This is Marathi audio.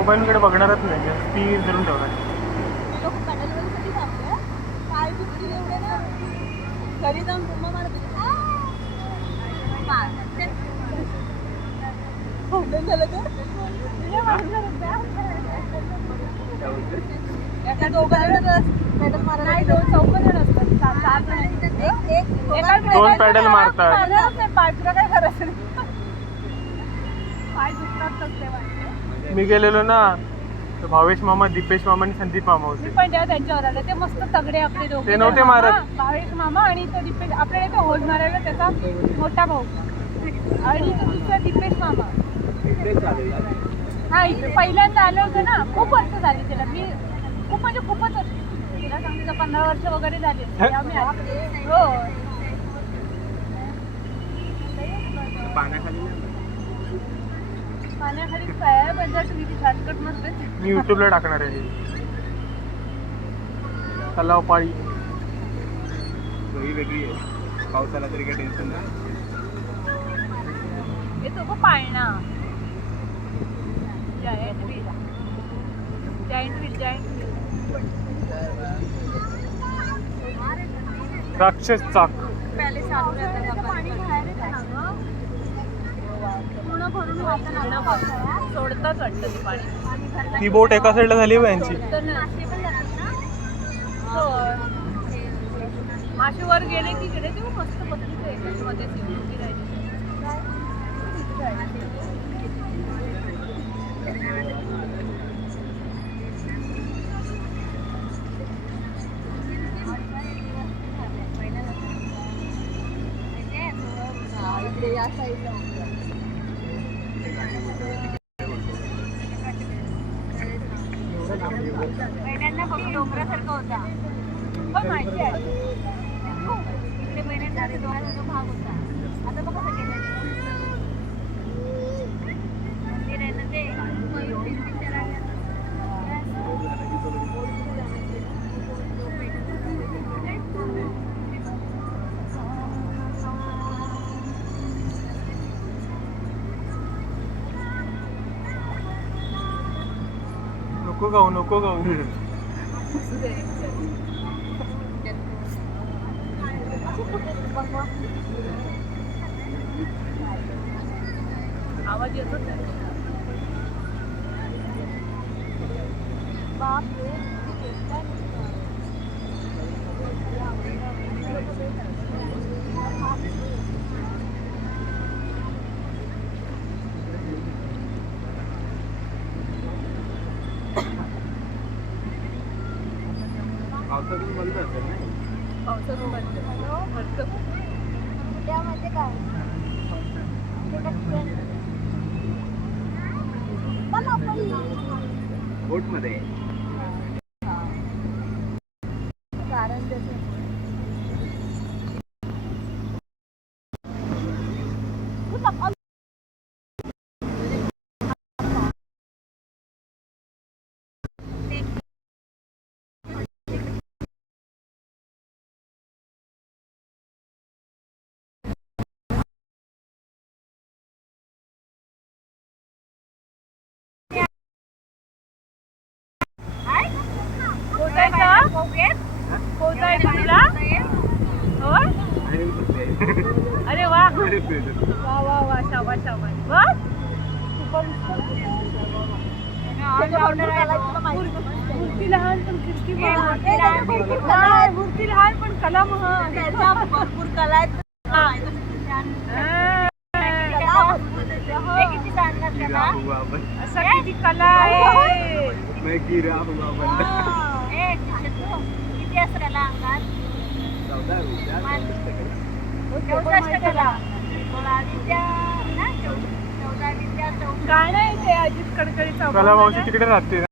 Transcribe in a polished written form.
मोबाईलकडे बघणारच नाही, ती धरून ठेवणार. घरी जाऊन पुन्हा मारत झालं तर पेडल मारायला 4 असतात, 2 पॅडल मारतात. पाठला काय करायचं पाय दुखतात तेव्हा. मी गेलेलो ना, भावेश मामा, दीपेश मामा आणि संदीप मामा होते. मी पण जेव्हा त्यांच्यावर आले ते मस्त तगडे आपले दोघे. ते नव्हते मारत. भावेश मामा आणि तो दीपेश, आपल्याला इथे होल मारायला त्याचा मोठा भाऊ आणि तो दुसरा दीपेश मामा. हा इथे पहिल्यांदा आले होते ना, खूप वर्ष झाली त्याला. मी खूप म्हणजे खूपच असते तिला सांगते 15 वर्ष वगैरे झाले आम्ही आले. हो पाण्याखाली काय म्हणजे तुम्ही शॉर्टकट नसते. मी युट्यूबला टाकणार आहे. तलाव पाळी वेगळी आहे, पावसाला तरी काही टेन्शन नाही. हे तो पाळणा जायंट व्हील, राक्षस चाक. पहिले चालू राहतं पाणी बाहेर येतं ना गं, पूर्ण भरून वाहतं सोडतात वाटतं ते पाणी. ती बोट एका साईडला झाली हो यांची. मासे वर गेले की गेले ते मस्त बघितलं मध्ये सिंधुकी राहिली. या साईडला पहिल्यांदा फक्त डोंगरासारखा होता, पण माहिती आहे इकडे पहिल्यांदा डोंगरासारखा भाग होता. आता बघ कसं केलं मंदिर आहे ना ते नको गाऊ. आवाज येतो बाप रे. पावसातून बंद असेल ना, पावसातून भरतं त्यामध्ये काय बोटमध्ये कारण त्याचं पोचायचं तुला. अरे वा वा वा वा, शाबास शाबास. मूर्ती लहान पण खिडकी मूर्ती लहान पण कला भरपूर कला आहेत. असं किती कला आहे. किती असं कला अंगात 14 काय नाही ते अजित कडकडीचा कला मावशी तिकडे राहते.